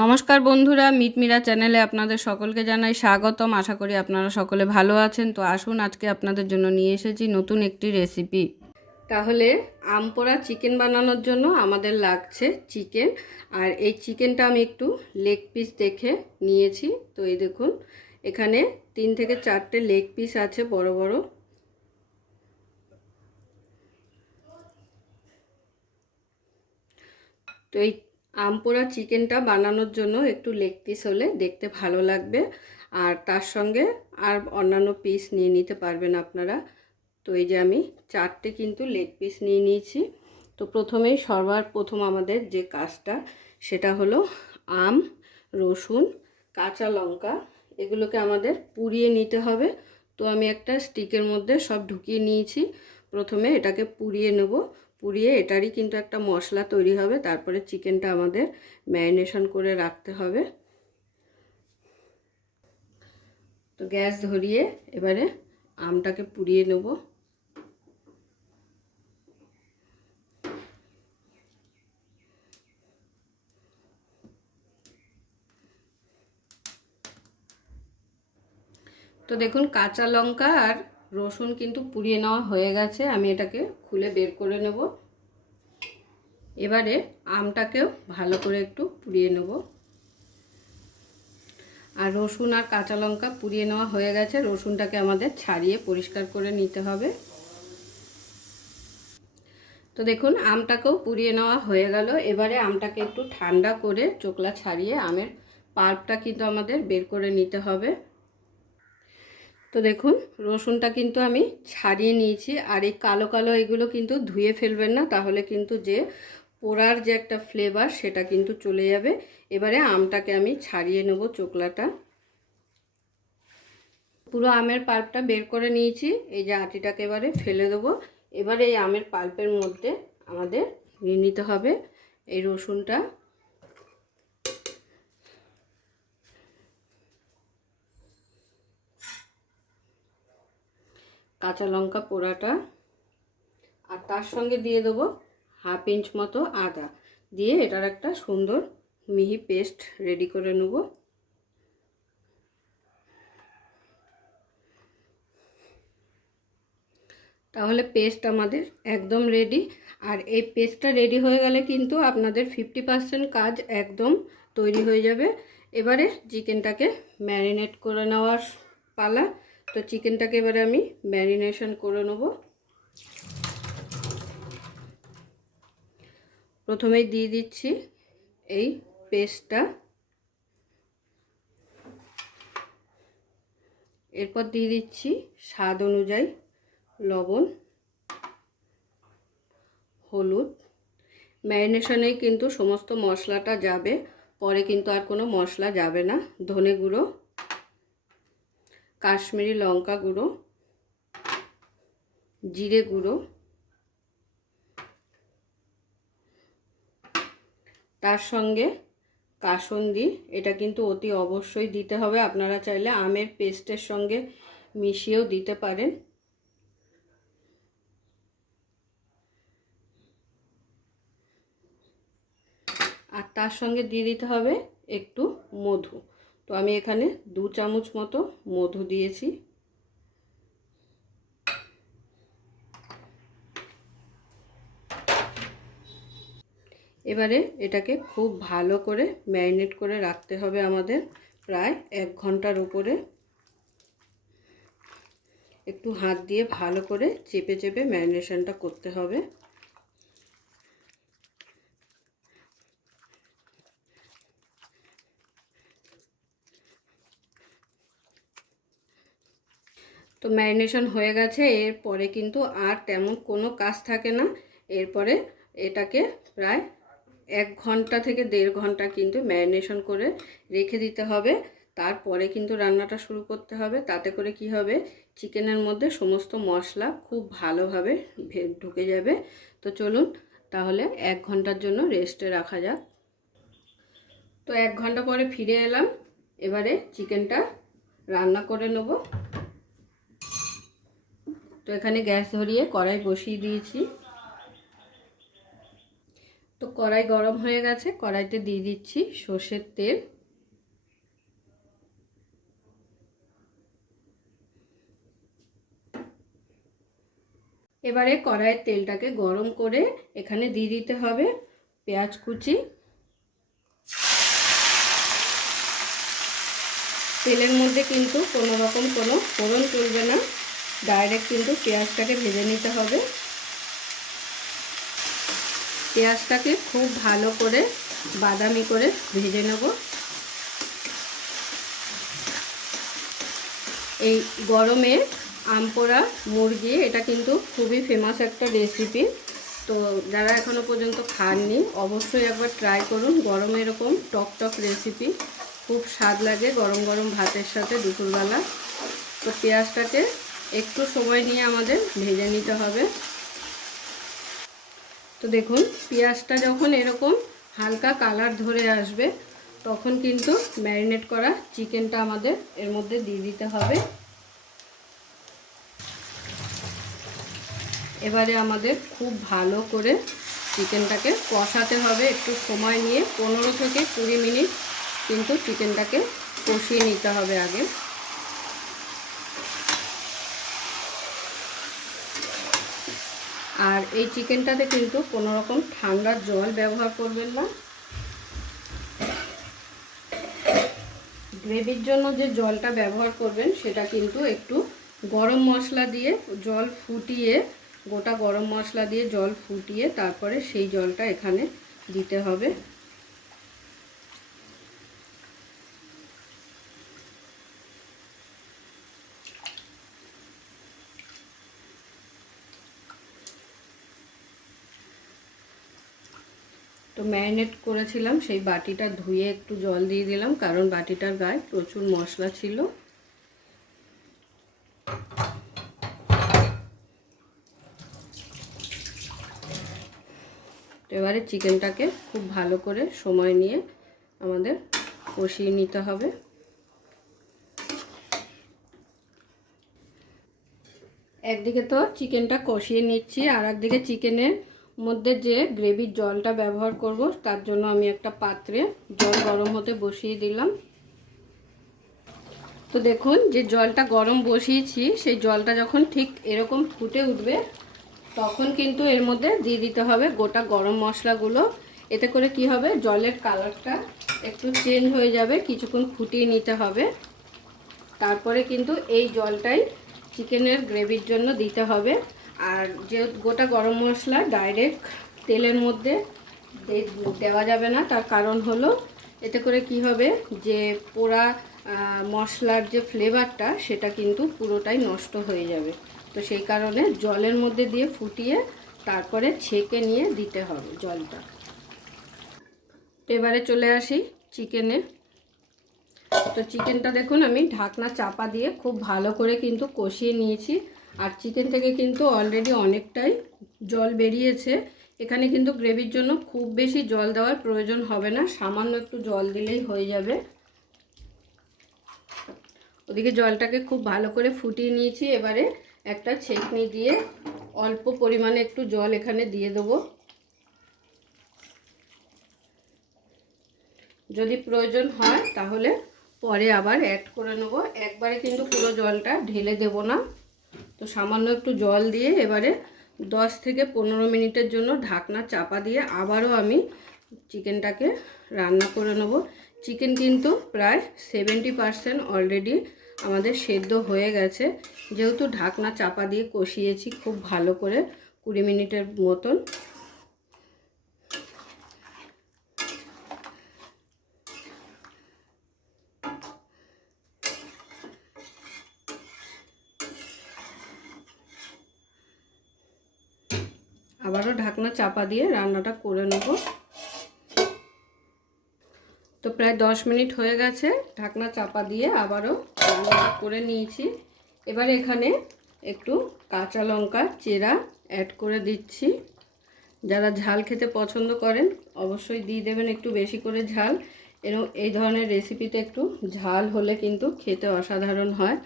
নমস্কার বন্ধুরা, মিটমিরা চ্যানেলে আপনাদের সকলকে জানাই স্বাগতম। আশা করি আপনারা সকলে ভালো আছেন। তো আসুন, আজকে আপনাদের জন্য নিয়ে এসেছি নতুন একটি রেসিপি। তাহলে আম পোড়া চিকেন বানানোর জন্য আমাদের লাগছে চিকেন। আর এই চিকেনটা আমি একটু লেগ পিস দেখে নিয়েছি। তো এই দেখুন, এখানে 3 থেকে 4টে লেগ পিস আছে বড় বড়। তো এই আম পোড়া চিকেনটা বানানোর জন্য একটু লেগ পিস হলে দেখতে ভালো লাগবে, আর তার সঙ্গে আর অন্যান্য পিস নিয়ে নিতে পারবেন আপনারা। তো এই যে আমি 4টে কিন্তু লেগ পিস নিয়ে নিয়েছি। তো প্রথমেই সবার প্রথম আমাদের যে কাজটা সেটা হলো আম, রসুন, কাঁচা লঙ্কা এগুলোকে আমাদের পুড়িয়ে নিতে হবে। তো আমি একটা স্টিকের মধ্যে সব ঢুকিয়ে নিয়েছি। প্রথমে এটাকে পুড়িয়ে নেব। পুড়িয়ে এটারই কিন্তু একটা মশলা তৈরি হবে। তারপরে চিকেনটা আমাদের ম্যারিনেশন করে রাখতে হবে। তো গ্যাস ধরিয়ে এবারে আমটাকে পুড়িয়ে নেব। তো দেখুন, কাঁচা লঙ্কা আর রসুন কিন্তু পুড়িয়ে নেওয়া হয়ে গেছে। আমি এটাকে খুলে বের করে নেব। এবারে আমটাকেও ভালো করে একটু পুড়িয়ে নেব। আর রসুন আর কাঁচা লঙ্কা পুড়িয়ে নেওয়া হয়ে গেছে। রসুনটাকে আমাদের ছাড়িয়ে পরিষ্কার করে নিতে হবে। তো দেখুন, আমটাকেও পুড়িয়ে নেওয়া হয়ে গেল। এবারে আমটাকে একটু ঠান্ডা করে চোকলা ছাড়িয়ে আমের পাল্পটা কিন্তু আমাদের বের করে নিতে হবে। তো দেখুন, রসুনটা কিন্তু আমি ছাড়িয়ে নিয়েছি। আর এই কালো কালো এগুলো কিন্তু ধুয়ে ফেলবেন না, তাহলে কিন্তু যে পোড়ার যে একটা ফ্লেভার সেটা কিন্তু চলে যাবে। এবারে আমটাকে আমি ছাড়িয়ে নেব চোকলাটা। পুরো আমের পাল্পটা বের করে নিয়েছি। এই যে আটিটাকে এবারে ফেলে দেবো। এবারে এই আমের পাল্পের মধ্যে আমাদের নিয়ে নিতে হবে এই রসুনটা, কাঁচা লঙ্কা পোড়াটা, আর তার সঙ্গে দিয়ে দেবো হাফ ইঞ্চ মতো আদা। দিয়ে এটার একটা সুন্দর মিহি পেস্ট রেডি করে নেব। তাহলে পেস্ট আমাদের একদম রেডি। আর এই পেস্টটা রেডি হয়ে গেলে কিন্তু আপনাদের 50% কাজ একদম তৈরি হয়ে যাবে। এবারে চিকেনটাকে ম্যারিনেট করে নেওয়ার পালা। তো চিকেনটাকে এবারে আমি ম্যারিনেশন করে নেব। প্রথমেই দিয়ে দিচ্ছি এই পেস্টটা। এরপর দিয়ে দিচ্ছি স্বাদ অনুযায়ী লবণ, হলুদ। ম্যারিনেশনে কিন্তু সমস্ত মশলাটা যাবে, পরে কিন্তু আর কোনো মশলা যাবে না। ধনে গুঁড়ো, কাশ্মীরি লঙ্কা গুঁড়ো, জিরে গুঁড়ো, তার সঙ্গে কাসুন্দি। এটা কিন্তু অতি অবশ্যই দিতে হবে। আপনারা চাইলে আমের পেস্টের সঙ্গে মিশিয়েও দিতে পারেন। আর তার সঙ্গে দিয়ে দিতে হবে একটু মধু। তো আমি এখানে 2 চামচ মতো মধু দিয়েছি। এবারে এটাকে খুব ভালো করে ম্যারিনেট করে রাখতে হবে আমাদের প্রায় 1 ঘন্টার উপরে। একটু হাত দিয়ে ভালো করে চেপে চেপে ম্যারিনেশনটা করতে হবে। তো ম্যারিনেশন হয়ে গেছে। এরপরে কিন্তু আর তেমন কোনো কাজ থাকে না। এরপরে এটাকে প্রায় 1 ঘন্টা থেকে 1.5 ঘন্টা কিন্তু ম্যারিনেশন করে রেখে দিতে হবে। তারপরে কিন্তু রান্নাটা শুরু করতে হবে। তাতে করে কি হবে, চিকেনের মধ্যে সমস্ত মশলা খুব ভালোভাবে ঢুকে যাবে। তো চলুন তাহলে 1 ঘন্টার জন্য রেস্টে রাখা যাক। তো 1 ঘন্টা পরে ফিরে এলাম। এবারে চিকেনটা রান্না করে নেব। তো এখানে গ্যাস ধরিয়ে কড়াই বসিয়ে দিয়েছি। তো তো কড়াই গরম হয়ে গেছে, কড়াইতে দিয়ে দিচ্ছি সর্ষের তেল। এবারে কড়াইয়ের তেলটাকে গরম করে এখানে দিয়ে দিতে হবে পেঁয়াজ কুচি। তেলের মধ্যে কিন্তু কোনো রকম কোনো ফোড়ন চলবে না, ডাইরেক্ট কিন্তু পেঁয়াজটাকে ভেজে নিতে হবে। পেঁয়াজটাকে খুব ভালো করে বাদামি করে ভেজে নেব। এই গরমে আম পোড়া মুরগি এটা কিন্তু খুবই ফেমাস একটা রেসিপি। তো যারা এখনও পর্যন্ত খাননি অবশ্যই একবার ট্রাই করুন। গরমে এরকম টক টক রেসিপি খুব স্বাদ লাগে গরম গরম ভাতের সাথে দুপুরবেলা। তো পেঁয়াজটাকে একটু সময় নিয়ে আমাদের ভেজে নিতে হবে। তো দেখুন পেঁয়াজটা যখন এরকম হালকা কালার ধরে আসবে তখন কিন্তু ম্যারিনেট করা চিকেনটা আমাদের এর মধ্যে দিয়ে দিতে হবে। এবারে আমাদের খুব ভালো করে চিকেনটাকে কষাতে হবে, একটু সময় নিয়ে 15 থেকে 20 মিনিট কিন্তু চিকেনটাকে কষিয়ে নিতে হবে আগে। আর এই চিকেনটাতে কিন্তু কোনো রকম ঠান্ডা জল ব্যবহার করবেন না। গ্রেভির জন্য যে জলটা ব্যবহার করবেন সেটা কিন্তু একটু গরম মশলা দিয়ে জল ফুটিয়ে, গোটা গরম মশলা দিয়ে জল ফুটিয়ে তারপরে সেই জলটা এখানে দিতে হবে। তো ম্যারিনেট করেছিলাম সেই বাটিটা ধুয়ে একটু জল দিয়ে দিলাম, কারণ বাটিটার গায়ে প্রচুর মশলা ছিল। এবারে চিকেনটাকে খুব ভালো করে সময় নিয়ে আমাদের কষিয়ে নিতে হবে। একদিকে তো চিকেনটা কষিয়ে নিচ্ছি, আর একদিকে চিকেনের মধ্যে যে গ্রেভির জলটা ব্যবহার করব তার জন্য আমি একটা পাত্রে জল গরম হতে বসিয়ে দিলাম। তো দেখুন যে জলটা গরম বসিয়েছি সেই জলটা যখন ঠিক এরকম ফুটে উঠবে তখন কিন্তু এর মধ্যে দিয়ে দিতে হবে গোটা গরম মশলাগুলো। এতে করে কি হবে, জলের কালারটা একটু চেঞ্জ হয়ে যাবে, কিছুক্ষণ ফুটিয়ে নিতে হবে। তারপরে কিন্তু এই জলটাই চিকেনের গ্রেভির জন্য দিতে হবে। আর যে গোটা গরম মশলা ডাইরেক্ট তেলের মধ্যে দেওয়া যাবে না, তার কারণ হলো এতে করে কি হবে যে পোড়া মশলার যে ফ্লেভারটা সেটা কিন্তু পুরোটাই নষ্ট হয়ে যাবে। তো সেই কারণে জলের মধ্যে দিয়ে ফুটিয়ে তারপরে ছেঁকে নিয়ে দিতে হবে জলটা। তো এবারে চলে আসি চিকেনে। তো চিকেনটা দেখুন আমি ঢাকনা চাপা দিয়ে খুব ভালো করে কিন্তু কষিয়ে নিয়েছি। আর চিকেন থেকে কিন্তু অলরেডি অনেকটাই জল বেরিয়েছে। এখানে কিন্তু গ্রেভির জন্য খুব বেশি জল দেওয়ার প্রয়োজন হবে না, সামান্য একটু জল দিলেই হয়ে যাবে। ওদিকে জলটাকে খুব ভালো করে ফুটিয়ে নিয়েছি। এবারে একটা ছেঁকনি দিয়ে অল্প পরিমাণে একটু জল এখানে দিয়ে দেবো। যদি প্রয়োজন হয় তাহলে পরে আবার অ্যাড করে নেব, একবারে কিন্তু পুরো জলটা ঢেলে দেব না। তো সামান্য একটু জল দিয়ে এবারে 10 থেকে 15 মিনিটের জন্য ঢাকনা চাপা দিয়ে আবারও আমি চিকেনটাকে রান্না করে নেব। চিকেন কিন্তু প্রায় 70% অলরেডি আমাদের সেদ্ধ হয়ে গেছে, যেহেতু ঢাকনা চাপা দিয়ে কষিয়েছি খুব ভালো করে 20 মিনিটের মতন। আবারও ঢাকনা চাপা দিয়ে রান্নাটা করে নেব। তো প্রায় 10 মিনিট হয়ে গেছে, ঢাকনা চাপা দিয়ে আবারও রান্নাটা করে নিয়েছি। এবার এখানে একটু কাঁচা লঙ্কা চেরা অ্যাড করে দিচ্ছি। যারা ঝাল খেতে পছন্দ করেন অবশ্যই দিয়ে দেবেন একটু বেশি করে ঝাল। এই ধরনের রেসিপিতে একটু ঝাল হলে কিন্তু খেতে অসাধারণ হয়।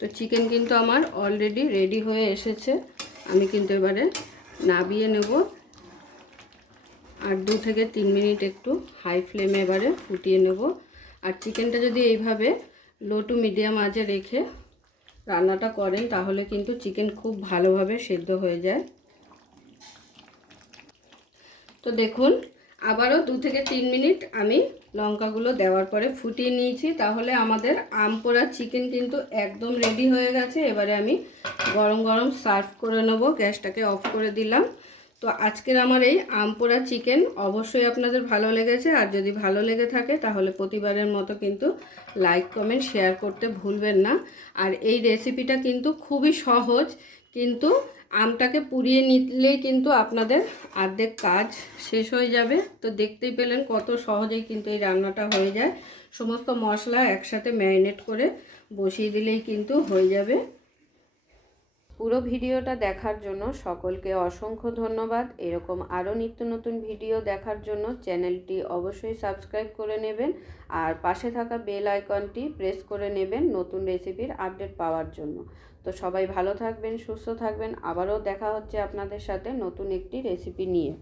তো চিকেন কিন্তু আমার অলরেডি রেডি হয়ে এসেছে। আমি কিন্তু এবারে নাবিয়ে নেব। আর 2 থেকে 3 মিনিট একটু হাই ফ্লেমে এবারে ফুটিয়ে নেব। আর চিকেনটা যদি এইভাবে লো টু মিডিয়াম আঁচে রেখে রান্নাটা করেন তাহলে কিন্তু চিকেন খুব ভালোভাবে সেদ্ধ হয়ে যায়। তো দেখুন আবারও 2 থেকে 3 মিনিট আমি লঙ্কাগুলো দেওয়ার পরে ফুটিয়ে নিয়েছি। তাহলে আমাদের আম পোড়া চিকেন কিন্তু একদম রেডি হয়ে গেছে। এবারে আমি গরম গরম সার্ভ করে নেব। গ্যাসটাকে অফ করে দিলাম। তো আজকের আমার এই আম পোড়া চিকেন অবশ্যই আপনাদের ভালো লেগেছে। আর যদি ভালো লেগে থাকে তাহলে প্রতিবারের মতো কিন্তু লাইক কমেন্ট শেয়ার করতে ভুলবেন না। আর এই রেসিপিটা কিন্তু খুবই সহজ, কিন্তু আমটাকে পুড়িয়ে নিলেই কিন্তু আপনাদের অর্ধেক কাজ শেষ হয়ে যাবে। তো দেখতেই পেলেন কত সহজেই কিন্তু এই রান্নাটা হয়ে যায়। সমস্ত মশলা একসাথে ম্যারিনেট করে বসিয়ে দিলেই কিন্তু হয়ে যাবে। পুরো ভিডিওটা দেখার জন্য সকলকে অসংখ্য ধন্যবাদ। এরকম আরও নিত্য নতুন ভিডিও দেখার জন্য চ্যানেলটি অবশ্যই সাবস্ক্রাইব করে নেবেন আর পাশে থাকা বেল আইকনটি প্রেস করে নেবেন নতুন রেসিপির আপডেট পাওয়ার জন্য। তো সবাই ভালো থাকবেন, সুস্থ থাকবেন। আবারও দেখা হচ্ছে আপনাদের সাথে নতুন একটি রেসিপি নিয়ে।